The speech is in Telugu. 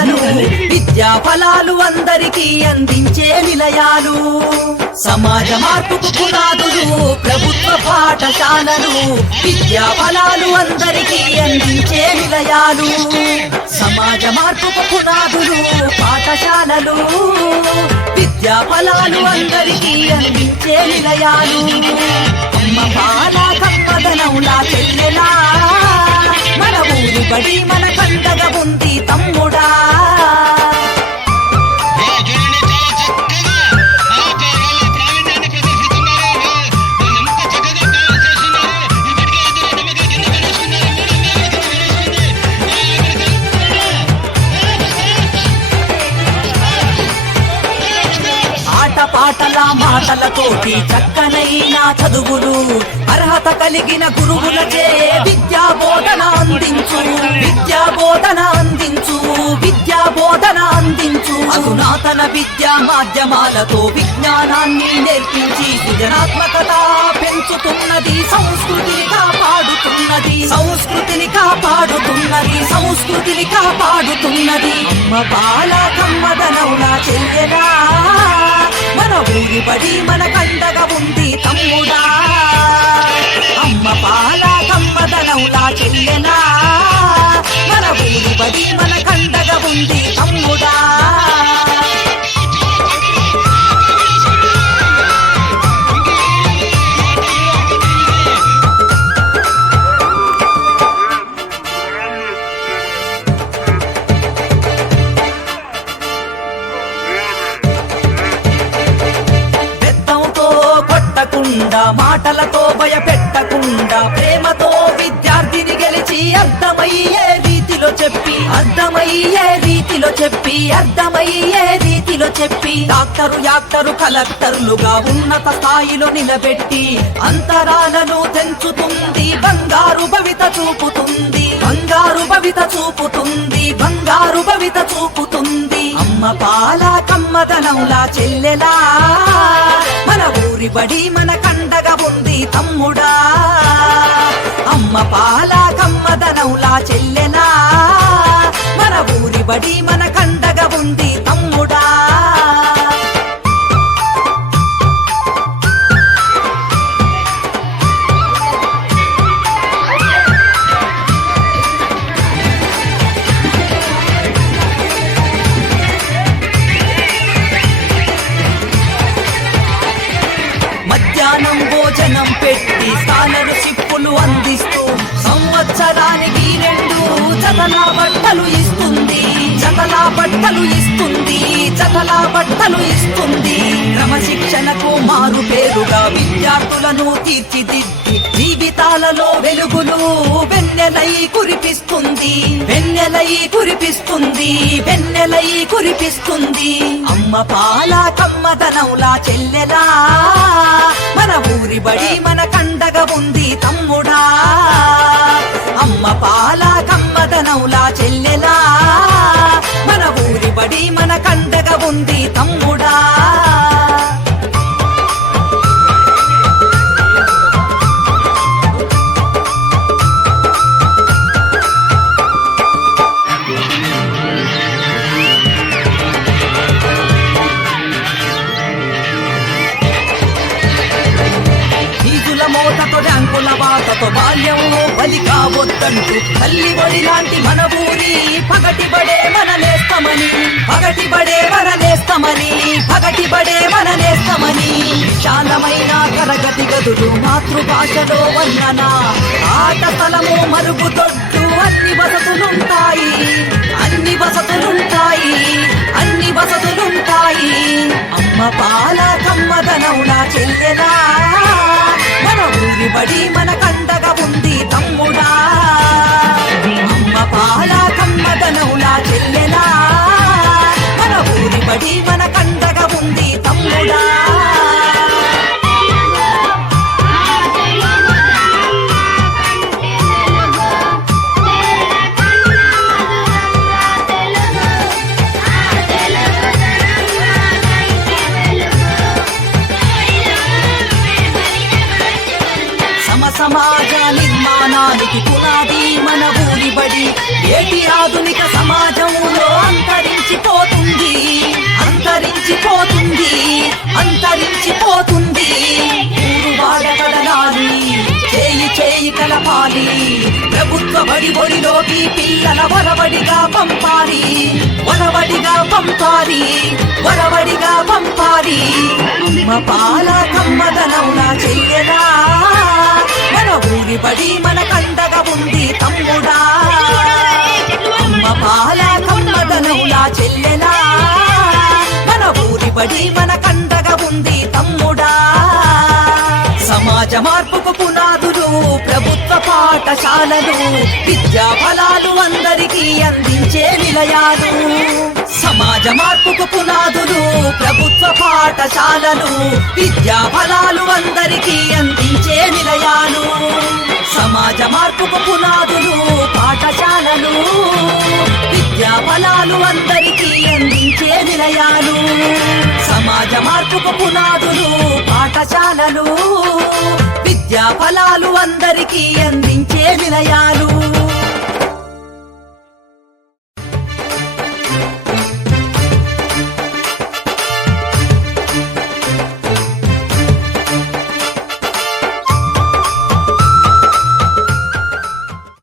పాఠశాలలు విద్యా ఫలాలు అందరికీ అందించే నిలయాలు. సమాజ మార్పుకు పునాదులు ప్రభుత్వ పాఠశాలలు విద్యా ఫలాలు అందరికీ అందించే నిలయాలు. సమాజ మార్పుకు పునాదులు పాఠశాలలు విద్యా ఫలాలు అందరికీ అందించే నిలయాలు. అమ్మ పాల కమ్మదనంలా చెల్లెలా మన ఊరి బడి మన కండగా ఉంది తమ్ముడా. పాటల మాటలతోటి చక్కనైన చదువులు అర్హత కలిగిన గురువులచే విద్యా బోధన అందించు. విద్యా బోధన అందించు. విద్యా బోధన అందించు. అధునాతన విద్యా మాధ్యమాలతో విజ్ఞానాన్ని నేర్పించి సృజనాత్మకత పెంచుతున్నది. సంస్కృతిని కాపాడుతున్నది. సంస్కృతిని కాపాడుతున్నది. సంస్కృతిని కాపాడుతున్నది. అమ్మ బాల కమ్మదనవులా చెయ్యరా మన ఊరి బడి మన కండగా ఉంది తమ్ముడా. అమ్మ పాల కమ్మదనవులా చెల్లెనా మన ఊరి బడి మన కండగా ఉంది తమ్ముడా. మాటలతో భయపెట్టకుండా ప్రేమతో విద్యార్థిని గెలిచి అర్థమయ్యే రీతిలో చెప్పి అర్థమయ్యే రీతిలో చెప్పి అర్థమయ్యే రీతిలో చెప్పి డాక్టరు యాక్టరు కలెక్టర్లుగా ఉన్నత స్థాయిలో నిలబెట్టి అంతరాలను తెంచుతుంది. బంగారు భవిత చూపుతుంది. బంగారు భవిత చూపుతుంది. బంగారు భవిత చూపుతుంది. అమ్మ పాల కమ్మదనంలా చెల్లెలా మన ఊరి బడి మన కండగా ఉంది తమ్ముడా. అమ్మ పాల కమ్మదనంలా చెల్లెలా మన ఊరి బడి మన కండగా ఉంది తమ్ముడా. మధ్యాహ్నం భోజనం పెట్టి స్కాలర్షిప్పులు అందిస్తూ సంవత్సరానికి 2 జతల బట్టలు ఇస్తుంది. జతల బట్టలు ఇస్తుంది. జతల బట్టలు ఇస్తుంది. క్రమశిక్షణకు మారు పేరుగా విద్యార్థులను తీర్చిదిద్ది జీవితాలలో వెలుగులు వెన్నెలై కురిపిస్తుంది. వెన్నెలై కురిపిస్తుంది. వెన్నెలై కురిపిస్తుంది. అమ్మ పాల కమ్మదనంలా చెల్లెలా మన ఊరి బడి మన కండగా ఉంది తమ్ముడా. అమ్మ పాల కమ్మదనంలా చెల్లెలా మన ఊరి బడి మన కండగా ఉంది తమ్ముడా. ర్యాంకుల బాటతో బాల్యము బలి కావద్దంటూ తల్లి బడి లాంటి మన ఊరి పగటి బడే మన నేస్తమని. పగటి బడే మన నేస్తమని. పగటి బడే మన నేస్తమని. విశాలమైన తరగతి గదులు మాతృభాషలో వర్ణన ఆట స్థలము మరుగుదొడ్డు అన్ని వసతులుంటాయి. అన్ని వసతులుంటాయి. అన్ని వసతులుంటాయి. అమ్మ పాల కమ్మదనవులా చెల్లెలా మన ఊరి బడి మన కండగా ఉంది తమ్ముడా. అమ్మ పాల కమ్మదనవులా చెల్లెలా మన ఊరి బడి మన కండగా ఉంది తమ్ముడా. సమాజ నిర్మాణానికి పునాది మన ఊరి బడి. ఏటి ఆధునిక సమాజంలో అంతర బడి బడిలోకి పిల్లల వరవడిగా పంపాలి, వరవడిగా పంపాలి, వరవడిగా పంపాలి. అమ్మ పాల కమ్మదనవులా చెయ్యరా, మన ఊరి బడి మన కండగా ఉంది తమ్ముడా. అమ్మ పాల కమ్మదనవులా చెల్లెలా, మన ఊరి బడి మన కండగా ఉంది తమ్ముడా. సమాజ మార్పుకు పునాదులు ప్రభుత్వ పాఠశాలలు, విద్యా ఫలాలు అందరికీ అందించే నిలయాలు. సమాజ మార్పుకు పునాదులు ప్రభుత్వ పాఠశాలలు, విద్యా ఫలాలు అందరికీ అందించే నిలయాలు. సమాజ మార్పుకు పునాదులు పాఠశాలలు, విద్యా ఫలాలు అందరికీ అందించే నిలయాలు. సమాజ మార్పుకు పునాదులు పాఠశాలలు, విద్యా ఫలాలు అందరికీ అందించే నిలయాలు.